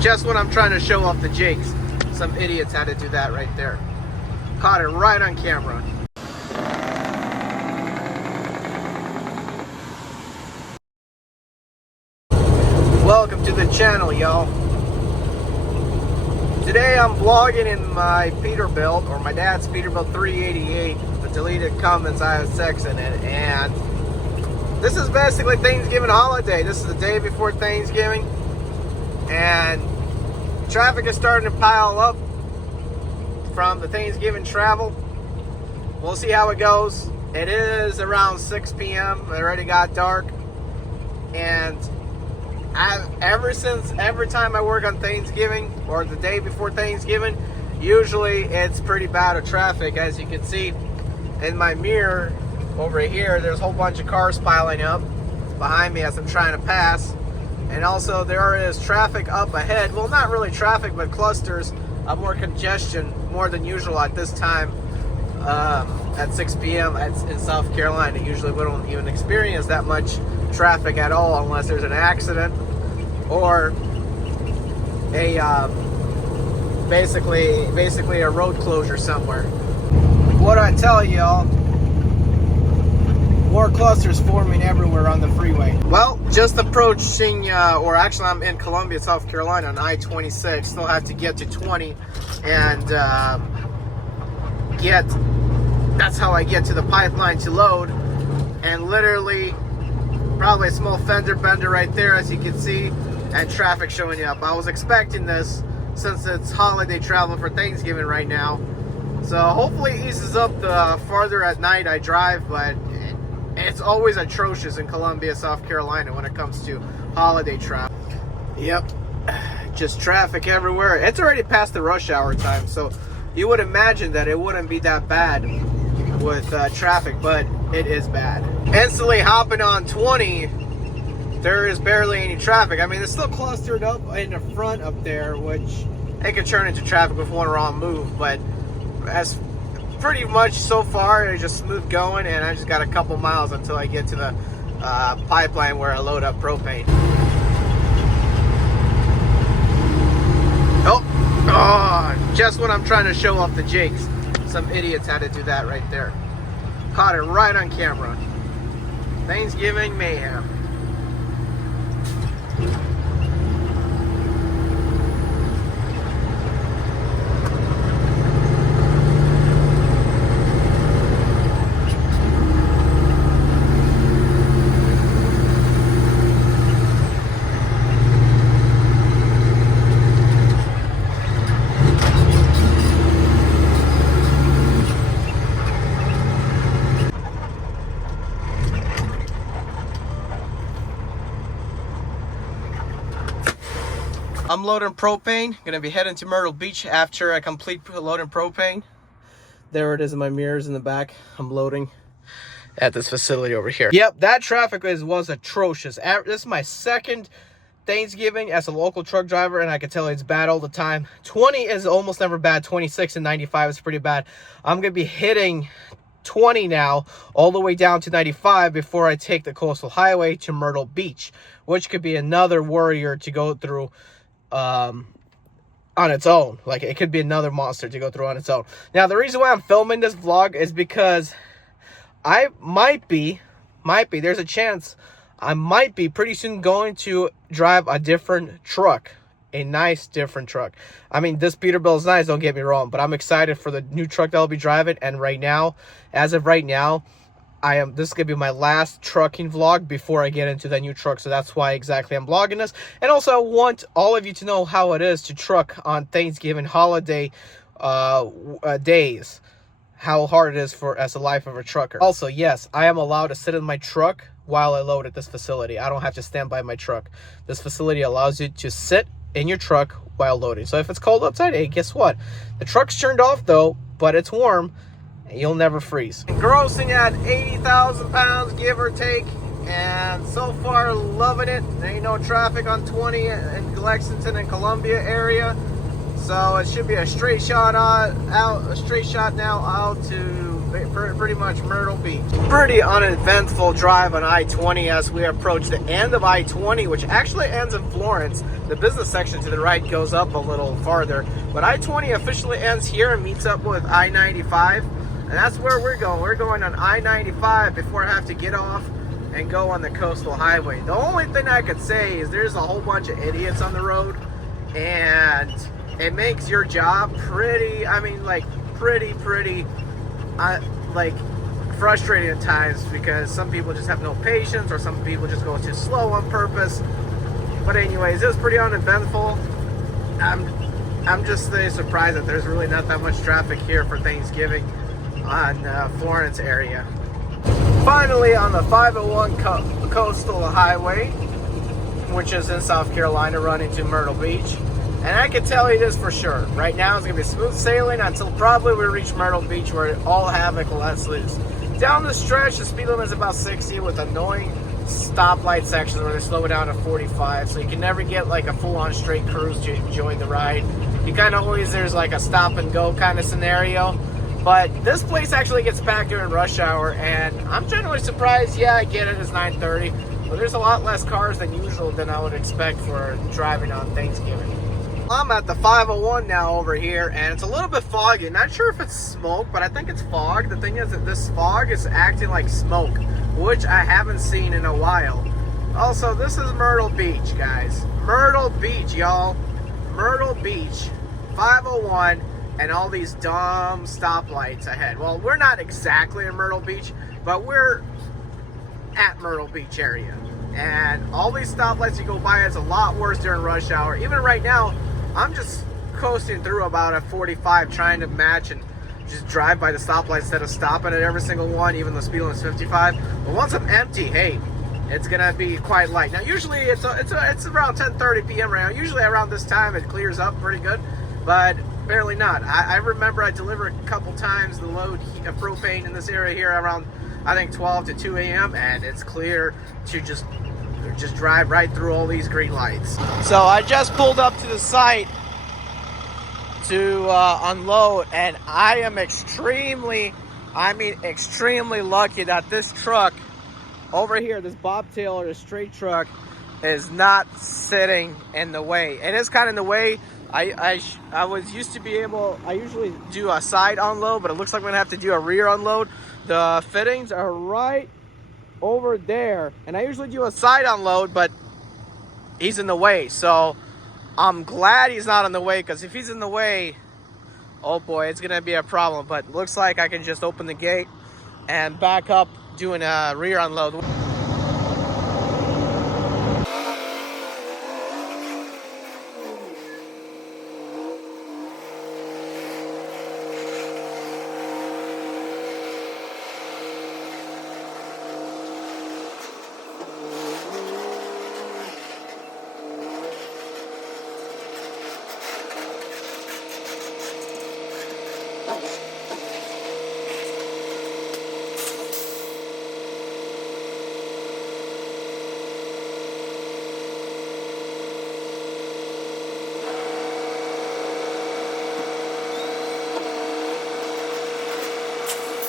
Just when I'm trying to show off the jigs. Some idiots had to do that right there. Caught it right on camera. Welcome to the channel, y'all. Today I'm vlogging in my Peterbilt, or my dad's Peterbilt 388, the deleted Cummins ISX in it, and this is basically Thanksgiving holiday. This is the day before Thanksgiving, and traffic is starting to pile up from the Thanksgiving travel. We'll see how it goes. It is around 6 p.m. It already got dark, and every time I work on Thanksgiving or the day before Thanksgiving, usually it's pretty bad with traffic. As you can see in my mirror over here, there's a whole bunch of cars piling up behind me as I'm trying to pass. And also there is traffic up ahead. Well, not really traffic, but clusters of more congestion, more than usual at this time at 6 p.m. in South Carolina. Usually we don't even experience that much traffic at all unless there's an accident or a basically a road closure somewhere. What I tell y'all, more clusters forming everywhere on the freeway. Well, just approaching, or actually I'm in Columbia, South Carolina on I-26. Still have to get to 20 and that's how I get to the pipeline to load. And literally probably a small fender bender right there, as you can see, and traffic showing up. I was expecting this since it's holiday travel for Thanksgiving right now. So hopefully it eases up the farther at night I drive, but it's always atrocious in Columbia, South Carolina when it comes to holiday travel. Yep, just traffic everywhere. It's already past the rush hour time, so you would imagine that it wouldn't be that bad with traffic, but it is bad. Instantly hopping on 20, there is barely any traffic. I mean, it's still clustered up in the front up there, which it could turn into traffic with one wrong move, but as pretty much so far it's just smooth going, and I just got a couple miles until I get to the pipeline where I load up propane. Oh, just when I'm trying to show off the jigs, some idiots had to do that right there. Caught it right on camera. Thanksgiving mayhem. I'm loading propane. Gonna be heading to Myrtle Beach after I complete loading propane. There it is in my mirrors in the back. I'm loading at this facility over here. Yep, that traffic was atrocious. This is my second Thanksgiving as a local truck driver, and I can tell it's bad all the time. 20 is almost never bad. 26 and 95 is pretty bad. I'm gonna be hitting 20 now, all the way down to 95 before I take the coastal highway to Myrtle Beach, which could be another warrior to go through on its own. Like, it could be another monster to go through on its own. Now, the reason why I'm filming this vlog is because I might be, there's a chance I might be pretty soon going to drive a different truck, a nice different truck. I mean, this Peterbilt is nice, don't get me wrong, but I'm excited for the new truck that I'll be driving. And right now, as of right now, this is gonna be my last trucking vlog before I get into the new truck, so that's why exactly I'm vlogging this. And also I want all of you to know how it is to truck on Thanksgiving holiday days, how hard it is as a life of a trucker. Also, yes, I am allowed to sit in my truck while I load at this facility. I don't have to stand by my truck. This facility allows you to sit in your truck while loading. So if it's cold outside, hey, guess what? The truck's turned off though, but it's warm. You'll never freeze. Grossing at 80,000 pounds, give or take, and so far loving it. There ain't no traffic on 20 in Lexington and Columbia area, so it should be a straight shot now out to pretty much Myrtle Beach. Pretty uneventful drive on I-20 as we approach the end of I-20, which actually ends in Florence. The business section to the right goes up a little farther, but I-20 officially ends here and meets up with I-95, and that's where we're going. We're going on I-95 before I have to get off and go on the coastal highway. The only thing I could say is there's a whole bunch of idiots on the road, and it makes your job pretty, I mean, like pretty like frustrating at times, because some people just have no patience, or some people just go too slow on purpose. But anyways, it was pretty uneventful. I'm just surprised that there's really not that much traffic here for Thanksgiving on Florence area. Finally, on the 501 coastal highway, which is in South Carolina, running to Myrtle Beach. And I can tell you this for sure. Right now it's going to be smooth sailing until probably we reach Myrtle Beach, where all havoc lets loose. Down the stretch, the speed limit is about 60 with annoying stoplight sections where they slow it down to 45. So you can never get like a full-on straight cruise to enjoy the ride. You kind of always, there's like a stop and go kind of scenario. But this place actually gets packed during rush hour, and I'm generally surprised. Yeah, I get it, it's 9:30. But there's a lot less cars than usual than I would expect for driving on Thanksgiving. I'm at the 501 now over here, and it's a little bit foggy. Not sure if it's smoke, but I think it's fog. The thing is that this fog is acting like smoke, which I haven't seen in a while. Also, this is Myrtle Beach, guys. Myrtle Beach, y'all. Myrtle Beach, 501, and all these dumb stoplights ahead. Well, we're not exactly in Myrtle Beach, but we're at Myrtle Beach area. And all these stoplights you go by, it's a lot worse during rush hour. Even right now, I'm just coasting through about a 45, trying to match and just drive by the stoplight instead of stopping at every single one, even though speed limit is 55. But once I'm empty, hey, it's gonna be quite light. Now, usually it's around 10:30 p.m. right now. Usually around this time it clears up pretty good, but barely not. I remember I delivered a couple times the load of propane in this area here around, I think, 12 to 2 a.m. and it's clear to just drive right through all these green lights. So I just pulled up to the site to unload, and I am extremely lucky that this truck over here, this bobtail or the straight truck, is not sitting in the way. It is kind of in the way. I usually do a side unload, but it looks like I'm gonna have to do a rear unload. The fittings are right over there, and I usually do a side unload, but he's in the way. So I'm glad he's not in the way, because if he's in the way, oh boy, it's gonna be a problem. But looks like I can just open the gate and back up doing a rear unload.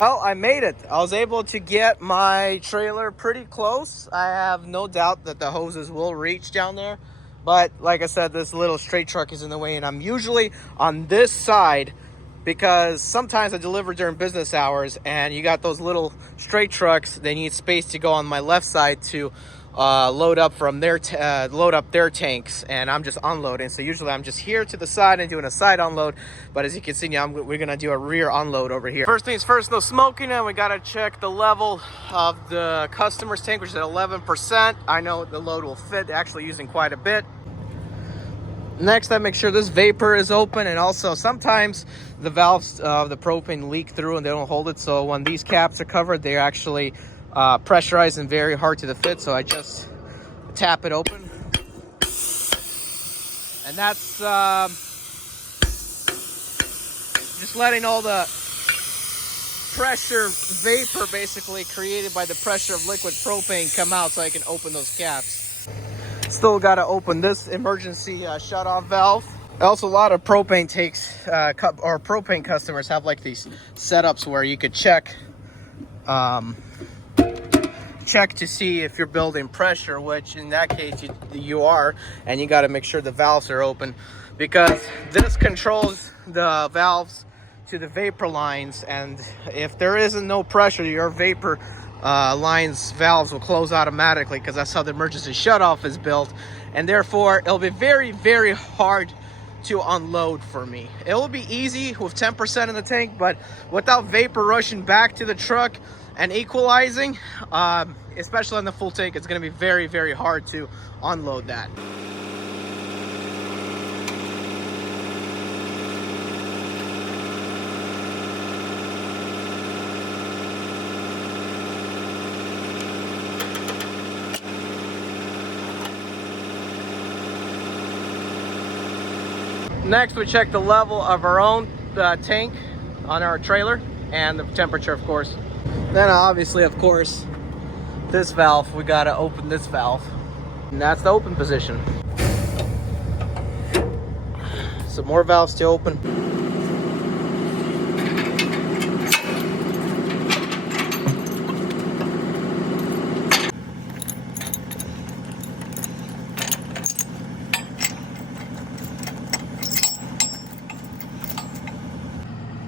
Well, I made it. I was able to get my trailer pretty close. I have no doubt that the hoses will reach down there. But like I said, this little straight truck is in the way, and I'm usually on this side because sometimes I deliver during business hours, and you got those little straight trucks, they need space to go on my left side to load up their tanks, and I'm just unloading. So usually I'm just here to the side and doing a side unload, but as you can see now, we're gonna do a rear unload over here. First things first, no smoking, and we gotta check the level of the customer's tank, which is at 11%. I know the load will fit, actually using quite a bit. Next, I make sure this vapor is open, and also sometimes the valves of the propane leak through and they don't hold it. So when these caps are covered, they're actually pressurized and very hard to fit. So I just tap it open, and that's just letting all the pressure vapor basically created by the pressure of liquid propane come out, so I can open those caps. Still got to open this emergency shut-off valve. Also, a lot of propane tanks or propane customers have like these setups where you could check check to see if you're building pressure, which in that case you are, and you got to make sure the valves are open, because this controls the valves to the vapor lines, and if there isn't no pressure, your vapor lines valves will close automatically, because that's how the emergency shutoff is built, and therefore it'll be very, very hard to unload for me. It will be easy with 10% in the tank, but without vapor rushing back to the truck and equalizing, especially on the full tank, it's going to be very, very hard to unload that. Next, we check the level of our own tank on our trailer and the temperature, of course. Then obviously, of course, this valve, we gotta open this valve. And that's the open position. Some more valves to open.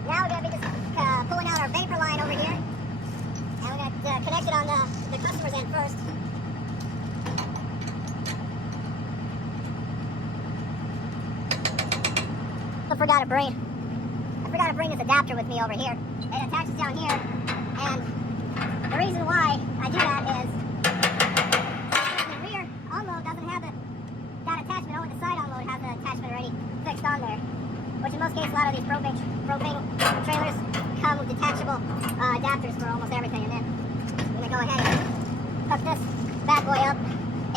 Now we're going to be just pulling out our vapor line over here, and we're going to connect it on the customer's end first. I forgot to bring this adapter with me over here. It attaches down here, and the reason why I do that is the rear unload doesn't have that attachment. Only the side unload has the attachment already fixed on there. Which in most cases, a lot of these propane trailers come with detachable adapters for almost everything. And then I'm going to go ahead and hook this bad boy up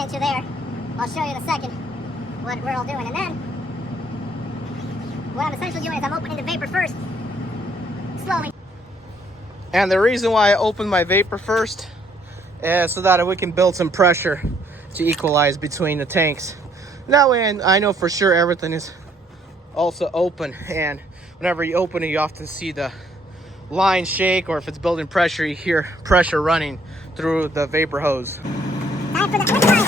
into there. I'll show you in a second what we're all doing. And then, what I'm essentially doing is I'm opening the vapor first, slowly. And the reason why I open my vapor first is so that we can build some pressure to equalize between the tanks. That way I know for sure everything is also open, and whenever you open it, you often see the line shake, or if it's building pressure, you hear pressure running through the vapor hose. Time for the quick line.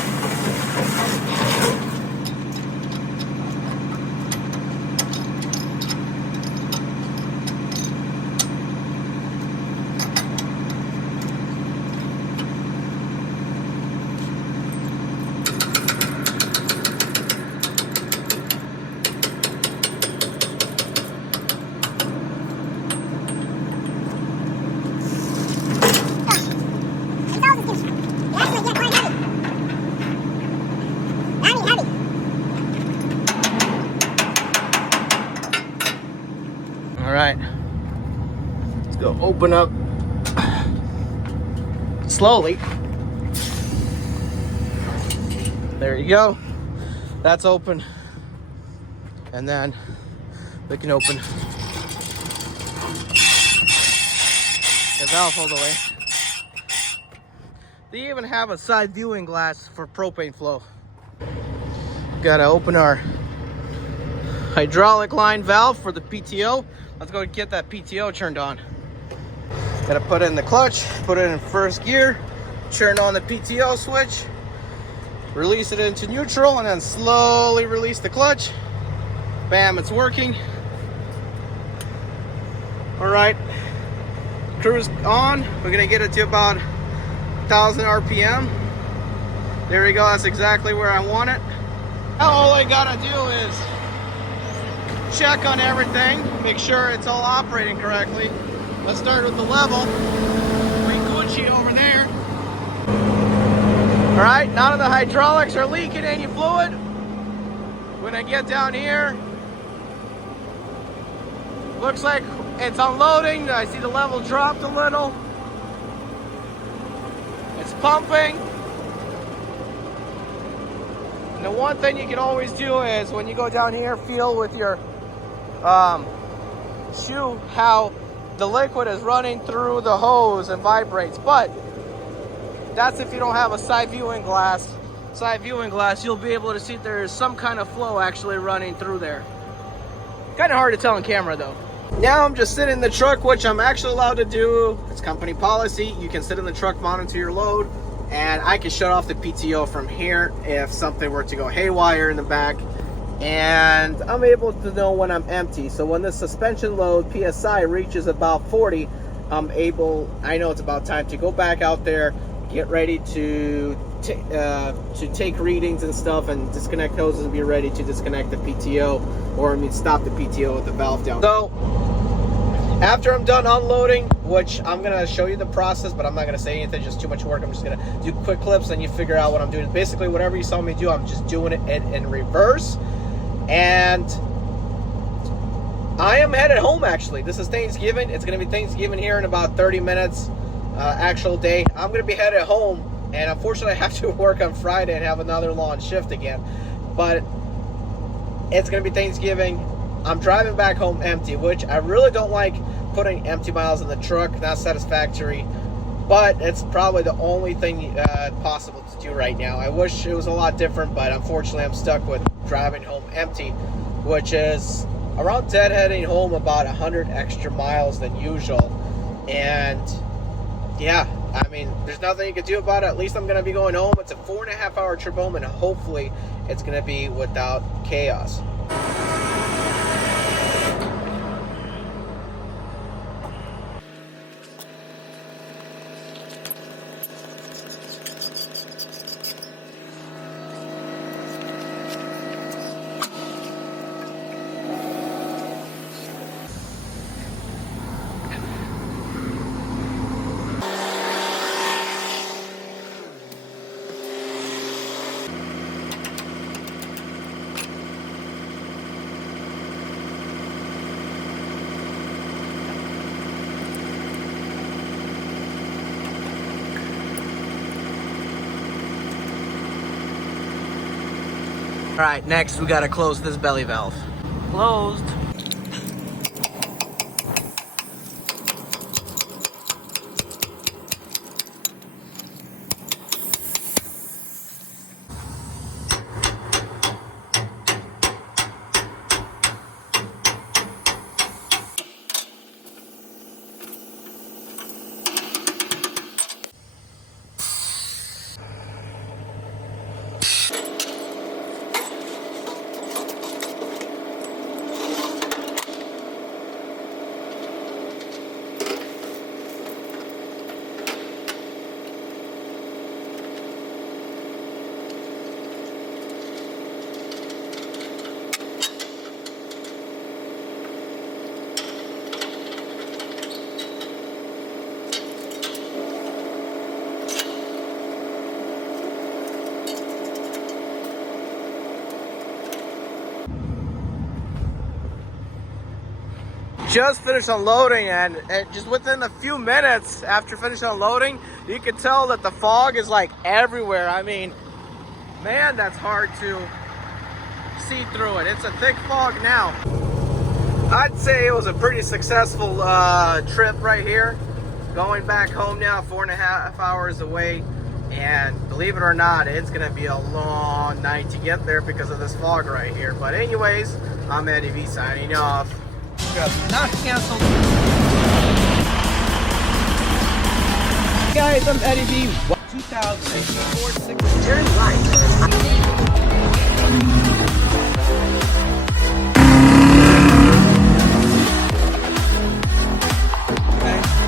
All right, let's go open up slowly. There you go. That's open. And then we can open the valve all the way. They even have a side viewing glass for propane flow. Gotta open our hydraulic line valve for the PTO. Let's go get that PTO turned on. Gotta put it in the clutch, put it in first gear, turn on the PTO switch, release it into neutral, and then slowly release the clutch. Bam, it's working. All right, cruise on. We're gonna get it to about 1,000 RPM. There we go, that's exactly where I want it. Now all I gotta do is check on everything, make sure it's all operating correctly. Let's start with the level. We Gucci over there. All right, none of the hydraulics are leaking any fluid. When I get down here, looks like it's unloading. I see the level dropped a little. It's pumping. And the one thing you can always do is when you go down here, feel with your shoe how the liquid is running through the hose and vibrates. But that's if you don't have a side viewing glass. Side viewing glass, you'll be able to see there is some kind of flow actually running through there. Kind of hard to tell on camera though. Now I'm just sitting in the truck, which I'm actually allowed to do. It's company policy. You can sit in the truck, monitor your load, and I can shut off the PTO from here if something were to go haywire in the back. And I'm able to know when I'm empty. So when the suspension load PSI reaches about 40, I know it's about time to go back out there, get ready to take readings and stuff, and disconnect hoses and be ready to disconnect the PTO, or stop the PTO with the valve down. So after I'm done unloading, which I'm gonna show you the process, but I'm not gonna say anything, just too much work. I'm just gonna do quick clips and you figure out what I'm doing. Basically whatever you saw me do, I'm just doing it in reverse. And I am headed home. Actually, this is Thanksgiving. It's gonna be Thanksgiving here in about 30 minutes, actual day. I'm gonna be headed home, and unfortunately I have to work on Friday and have another long shift again, but it's gonna be Thanksgiving. I'm driving back home empty, which I really don't like putting empty miles in the truck, not satisfactory, but it's probably the only thing possible to do right now. I wish it was a lot different, but unfortunately I'm stuck with driving home empty, which is around deadheading home about 100 extra miles than usual. And yeah, I mean, there's nothing you can do about it. At least I'm gonna be going home. It's a 4.5 hour trip home, and hopefully it's gonna be without chaos. All right, next we gotta close this belly valve. Closed. Just finished unloading, and just within a few minutes after finishing unloading, you can tell that the fog is like everywhere. I mean, man, that's hard to see through it. It's a thick fog now. I'd say it was a pretty successful trip right here. Going back home now, 4.5 hours away, and believe it or not, it's gonna be a long night to get there because of this fog right here. But anyways, I'm Eddie V signing off. Not canceled. Guys, I'm Eddie V. 2004 Turn right.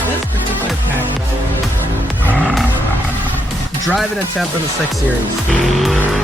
This particular package. Driving a temp in the 6 Series.